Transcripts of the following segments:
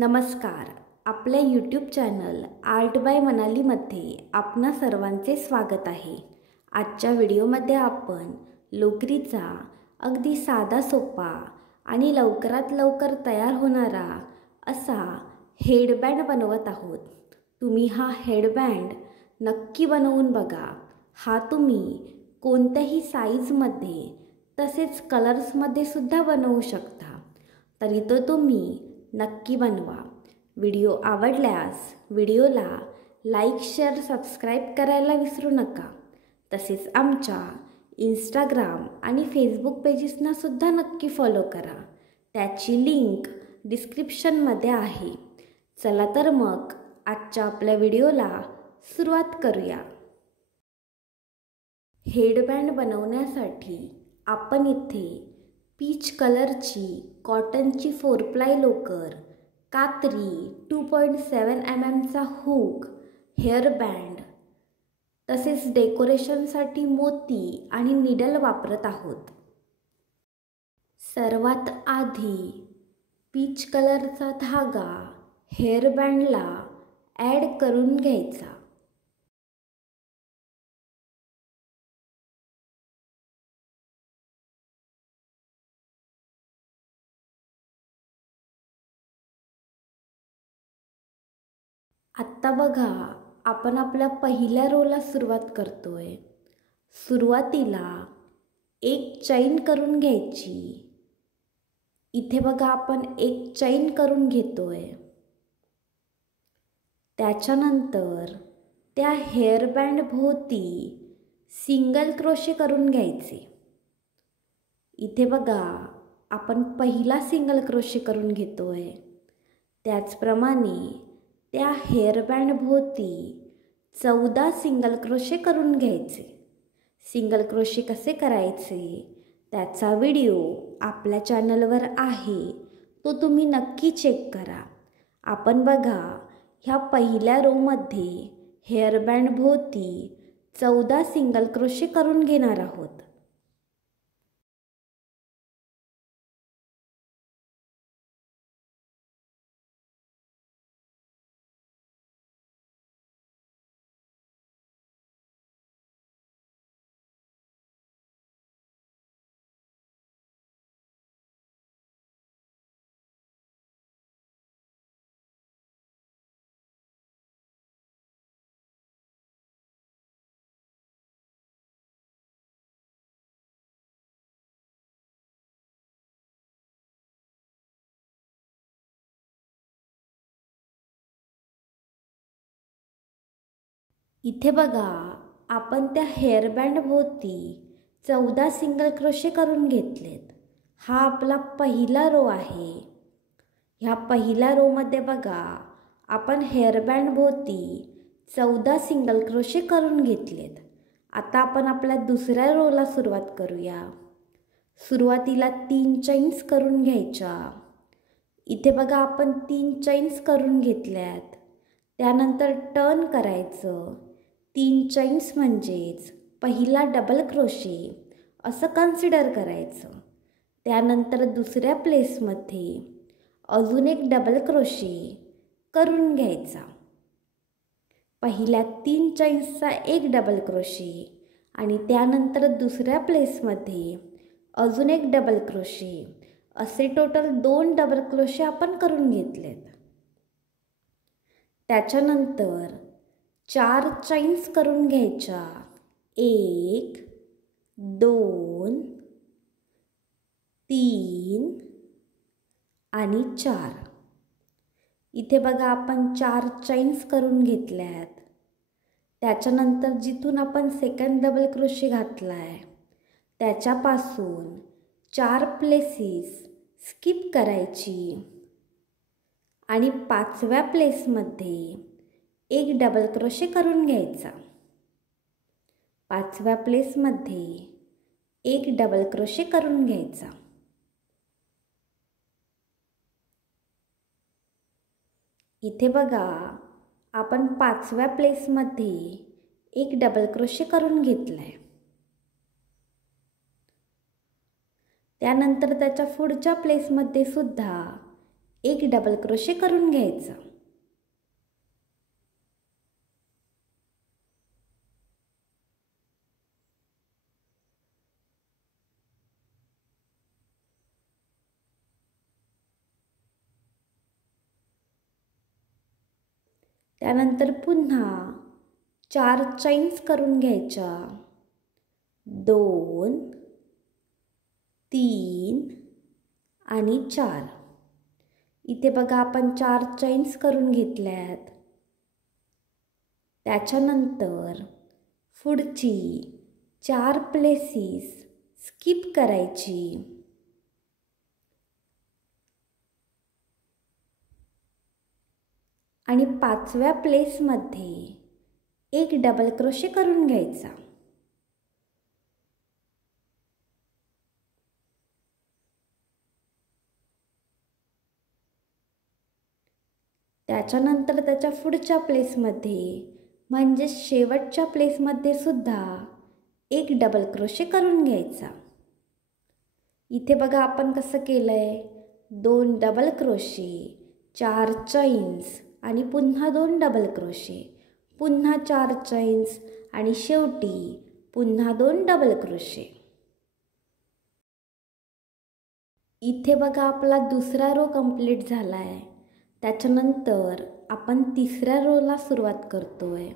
नमस्कार. आपल्या YouTube channel art bye मनालीमध्ये आपणा सर्वांचे स्वागत आहे. आजच्या व्हिडिओमध्ये आपण लोकरीचा अगदी साधा सोपा आणि लवकरात लवकर तयार होणारा असा हेडबँड बनवत आहोत. तुम्ही हा हेडबँड नक्की बनवून बघा. हा तुम्ही कोणत्याही साईजमध्ये तसेच कलर्समध्ये सुद्धा बनवू शकता. तरी तो तुम्ही नक्की बनवा. व्हिडिओ आवडल्यास व्हिडिओला लाईक, शेअर, सबस्क्राईब करायला विसरू नका. तसेच आमच्या इंस्टाग्राम आणि फेसबुक पेजेसना सुद्धा नक्की फॉलो करा. त्याची लिंक डिस्क्रिप्शनमध्ये आहे. चला तर मग आजच्या आपल्या व्हिडिओला सुरुवात करूया. हेडबँड बनवण्यासाठी आपण इथे पीच कलरची कॉटनची 4प्लाय लोकर, कात्री, 2.7 mm हुक, हेअरबँड तसेच डेकोरेशनसाठी मोती आणि निडल वापरत आहोत. सर्वात आधी पीच कलरचा धागा हेअरबँडला ॲड करून घ्यायचा. आत्ता बघा, आपण आपल्या पहिल्या रोला सुरुवात करतोय. सुरुवातीला एक चैन करून घ्यायची. इथे बघा, आपण एक चैन करून घेतोय. त्याच्यानंतर त्या हेअरबँड भोवती सिंगल क्रोशे करून घ्यायचे. इथे बघा, आपण पहिला सिंगल क्रोशे करून घेतोय. त्याचप्रमाणे त्या हेअरबँड भोवती 14 सिंगल क्रोशे करून घ्यायचे. सिंगल क्रोशे कसे करायचे त्याचा व्हिडिओ आपल्या चॅनलवर आहे, तो तुम्ही नक्की चेक करा. आपण बघा, ह्या पहिल्या रोमध्ये हेअरबँड भोवती 14 सिंगल क्रोशे करून घेणार आहोत. इथे बघा, आपण त्या हेअरबँड भोवती 14 सिंगल क्रोशे करून घेतलेत. हा आपला पहिला रो आहे. ह्या पहिल्या रोमध्ये बघा, आपण हेअरबँड भोवती 14 सिंगल क्रोशे करून घेतलेत. आता आपण आपल्या दुसऱ्या रोला सुरुवात करूया. सुरुवातीला 3 चैन्स करून घ्यायच्या. इथे बघा, आपण 3 चैन्स करून घेतल्यात. त्यानंतर टर्न करायचं. 3 चैन्स म्हणजेच पहिला डबल क्रोशे असं कन्सिडर करायचं. त्यानंतर दुसऱ्या प्लेसमध्ये अजून एक डबल क्रोशे करून घ्यायचा. पहिल्या 3 चैन्सचा एक डबल क्रोशे आणि त्यानंतर दुसऱ्या प्लेसमध्ये अजून एक डबल क्रोशे, असे टोटल 2 डबल क्रोशे आपण करून घेतलेत. त्याच्यानंतर 4 चैन्स करून घ्यायच्या. 1, 2, 3 आणि 4. इथे बघा, आपण 4 चैन्स करून घेतल्यात. त्याच्यानंतर जिथून आपण सेकंड डबल क्रोशे घातलाय त्याच्यापासून 4 प्लेसेस स्किप करायची आणि 5व्या प्लेसमध्ये एक डबल क्रोशे करून घ्यायचा. 5व्या प्लेसमध्ये एक डबल क्रोशे करून घ्यायचा. इथे बघा, आपण 5व्या प्लेसमध्ये एक डबल क्रोशे करून घेतलाय. त्यानंतर त्याच्या पुढच्या प्लेसमध्ये सुद्धा एक डबल क्रोशे करून घ्यायचा. त्यानंतर पुन्हा 4 चैन्स करून घ्यायच्या. 2, 3 आणि 4. इथे बघा आपण 4 चैन्स करून घेतल्यात. त्याच्यानंतर पुढची 4 प्लेसेस स्किप करायची आणि 5व्या प्लेसमध्ये एक डबल क्रोशे करून घ्यायचा. त्याच्यानंतर त्याच्या पुढच्या प्लेसमध्ये म्हणजे शेवटच्या प्लेसमध्ये सुद्धा एक डबल क्रोशे करून घ्यायचा. इथे बघा आपण कसं केलंय, 2 डबल क्रोशे, 4 चैन्स आणि पुन्हा 2 डबल क्रोशे, पुन्हा 4 चैन्स आणि शेवटी पुन्हा 2 डबल क्रोशे. इथे बघा आपला दुसरा रो कंप्लीट झाला आहे. त्याच्यानंतर आपण तिसऱ्या रोला सुरुवात करतोय.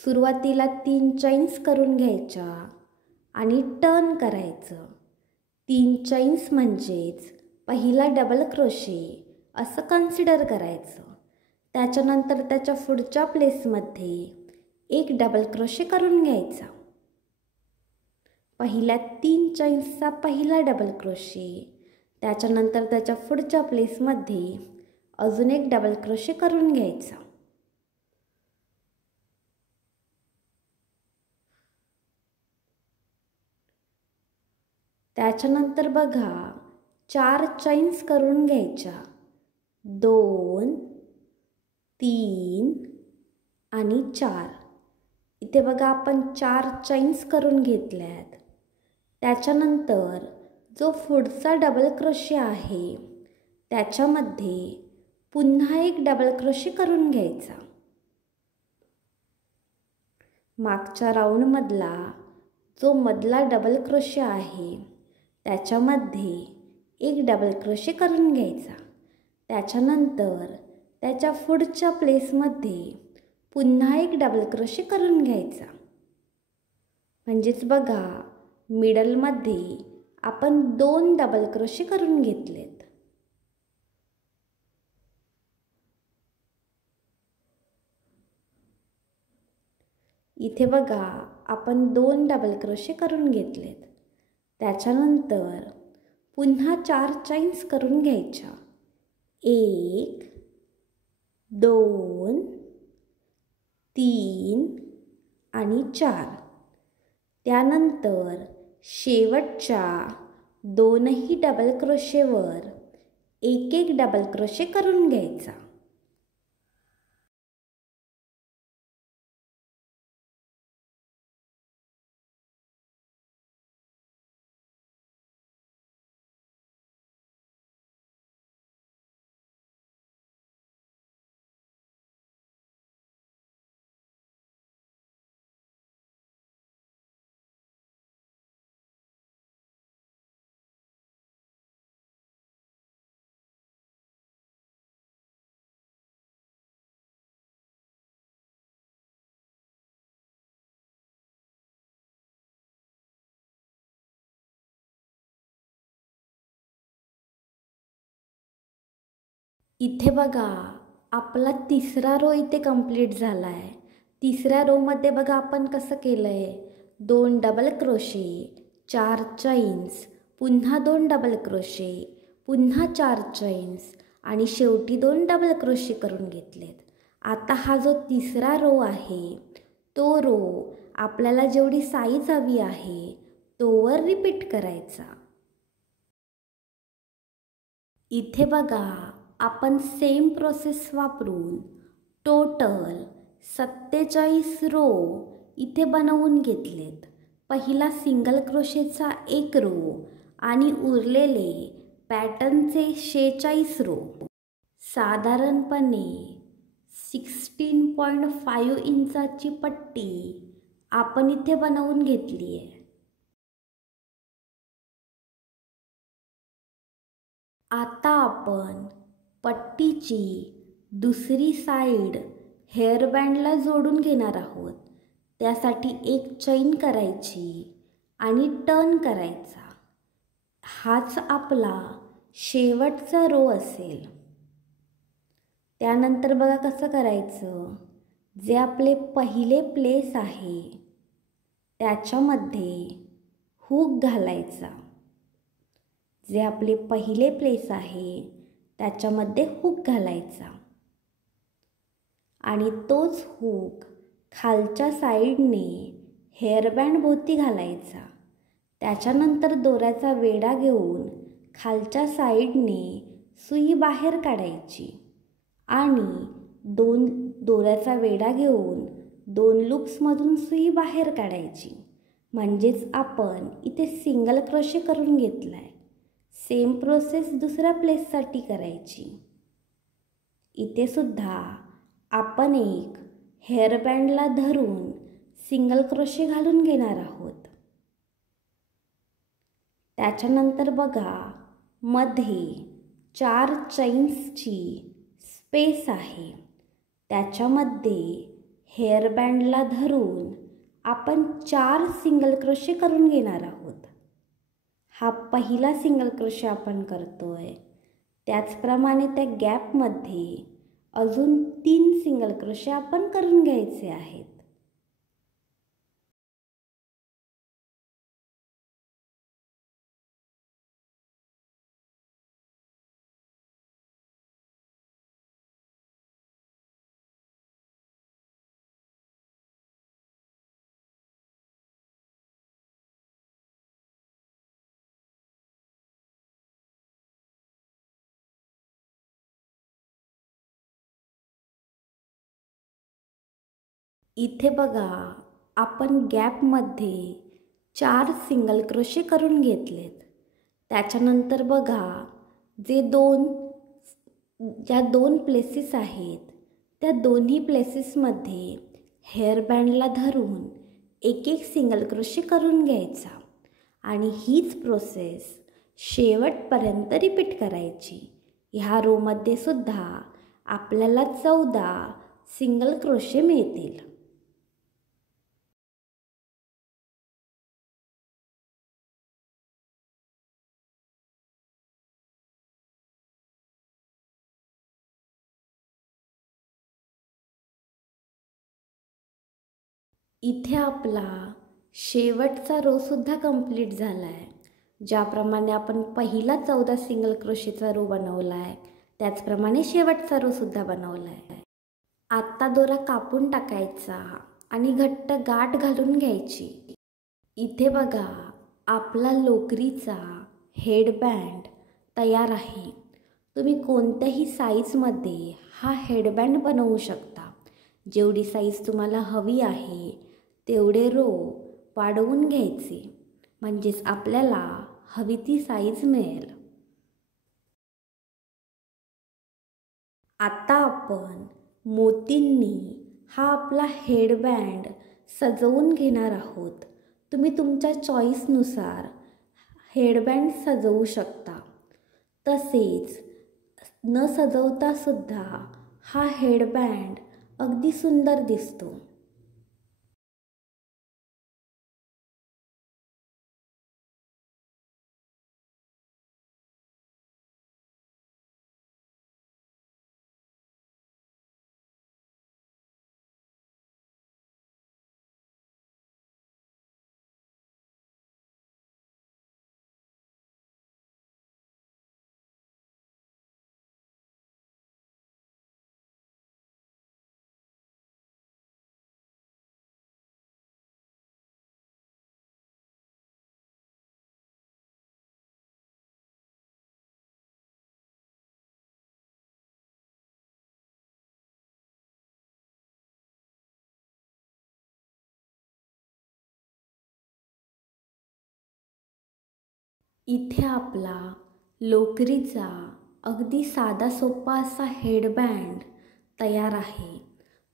सुरुवातीला 3 चैन्स करून घ्यायच्या आणि टर्न करायचं. 3 चैन्स म्हणजेच पहिला डबल क्रोशे असं कन्सिडर करायचं. त्याच्यानंतर त्याच्या पुढच्या प्लेसमध्ये एक डबल क्रोशे करून घ्यायचा. पहिल्या 3 चैन्सचा पहिला डबल क्रोशे, त्याच्यानंतर त्याच्या पुढच्या प्लेसमध्ये अजून एक डबल क्रोशे करून घ्यायचा. त्याच्यानंतर बघा 4 चैन्स करून घ्यायच्या. 2, 3 आणि 4. इथे बघा आपण 4 चैन्स करून घेतल्यात. त्याच्यानंतर जो पुढचा डबल क्रोशे आहे त्याच्यामध्ये पुन्हा एक डबल क्रोशे करून घ्यायचा. मागच्या राऊंडमधला जो मधला डबल क्रोशे आहे त्याच्यामध्ये एक डबल क्रोशे करून घ्यायचा. त्याच्यानंतर त्याच्या पुढच्या प्लेसमध्ये पुन्हा एक डबल क्रोशे करून घ्यायचा. म्हणजेच बघा मिडलमध्ये आपण 2 डबल क्रोशे करून घेतलेत. इथे बघा आपण 2 डबल क्रोशे करून घेतलेत. त्याच्यानंतर पुन्हा 4 चैन्स करून घ्यायच्या. 1, 2, 3 आणि 4. त्यानंतर शेवटच्या 2ही डबल क्रोशेवर एक एक डबल क्रोशे करून घ्यायचा. इथे बघा आपला तिसरा रो इथे कंप्लीट झाला आहे. तिसऱ्या रोमध्ये बघा आपण कसं केलं आहे, 2 डबल क्रोशे, 4 चैन्स, पुन्हा 2 डबल क्रोशे, पुन्हा 4 चैन्स आणि शेवटी 2 डबल क्रोशे करून घेतलेत. आता हा जो तिसरा रो आहे तो रो आपल्याला जेवढी साईज हवी आहे तोवर रिपीट करायचा. इथे बघा आपण सेम प्रोसेस वापरून टोटल 47 रो इथे बनवून घेतलेत. पहिला सिंगल क्रोशेचा 1 रो आणि उरलेले पॅटर्नचे 46 रो. साधारणपणे 16.5 इंचाची पट्टी आपण इथे बनवून घेतली आहे. आता आपण पट्टीची दुसरी साईड हेअरबँडला जोडून घेणार आहोत. त्यासाठी एक चैन करायची आणि टर्न करायचा. हाच आपला शेवटचा रो असेल. त्यानंतर बघा कसं करायचं. जे आपले पहिले प्लेस आहे त्याच्यामध्ये हुक घालायचा. जे आपले पहिले प्लेस आहे त्याच्यामध्ये हुक घालायचा आणि तोच हुक खालच्या साईडने हेअरबँड भोवती घालायचा. त्याच्यानंतर दोऱ्याचा वेढा घेऊन खालच्या साईडने सुई बाहेर काढायची आणि दोऱ्याचा वेढा घेऊन 2 लूप्समधून सुई बाहेर काढायची. म्हणजेच आपण इथे सिंगल क्रोशे करून घेतला आहे. सेम प्रोसेस दुसऱ्या प्लेससाठी करायची. इथे सुद्धा आपण एक हेअरबँडला धरून सिंगल क्रोशे घालून घेणार आहोत. त्याच्यानंतर बघा मध्ये 4 चैन्सची स्पेस आहे. त्याच्यामध्ये हेअरबँडला धरून आपण 4 सिंगल क्रोशे करून घेणार आहोत. हा पहिला सिंगल क्रोशे आपण करतोय. त्याचप्रमाणे त्या गॅपमध्ये अजून 3 सिंगल क्रोशे आपण करून घ्यायचे आहेत. इथे बघा आपण गॅपमध्ये 4 सिंगल क्रोशे करून घेतलेत. त्याच्यानंतर बघा ज्या 2 प्लेसेस आहेत त्या दोन्ही प्लेसेसमध्ये हेअरबँडला धरून एक सिंगल क्रोशे करून घ्यायचा आणि हीच प्रोसेस शेवटपर्यंत रिपीट करायची. ह्या रोमध्ये सुद्धा आपल्याला 14 सिंगल क्रोशे मिळतील. इथे आपला शेवटचा रो सुद्धा कंप्लीट झाला आहे. ज्याप्रमाणे आपण पहिला 14 सिंगल क्रोशेचा रो बनवला आहे त्याचप्रमाणे शेवटचा रो सुद्धा बनवला आहे. आत्ता दोरा कापून टाकायचा आणि घट्ट गाठ घालून घ्यायची. इथे बघा आपला लोकरीचा हेडबँड तयार आहे. तुम्ही कोणत्याही साईजमध्ये हा हेडबँड बनवू शकता. जेवढी साईज तुम्हाला हवी आहे तेवढे रो वाढवून घ्यायचे म्हणजेच आपल्याला हवी ती साईज मिळेल. आता आपण मोतींनी हा आपला हेडबँड सजवून घेणार आहोत. तुम्ही तुमच्या चॉईसनुसार हेडबँड सजवू शकता. तसेच न सजवता सुद्धा हा हेडबँड अगदी सुंदर दिसतो. इथे आपला लोकरीचा अगदी साधा सोपा असा हेडबँड तयार आहे.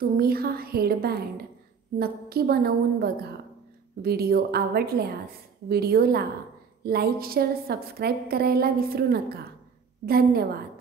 तुम्ही हा हेडबँड नक्की बनवून बघा. व्हिडिओ आवडल्यास व्हिडिओला लाईक, शेअर, सबस्क्राईब करायला विसरू नका. धन्यवाद.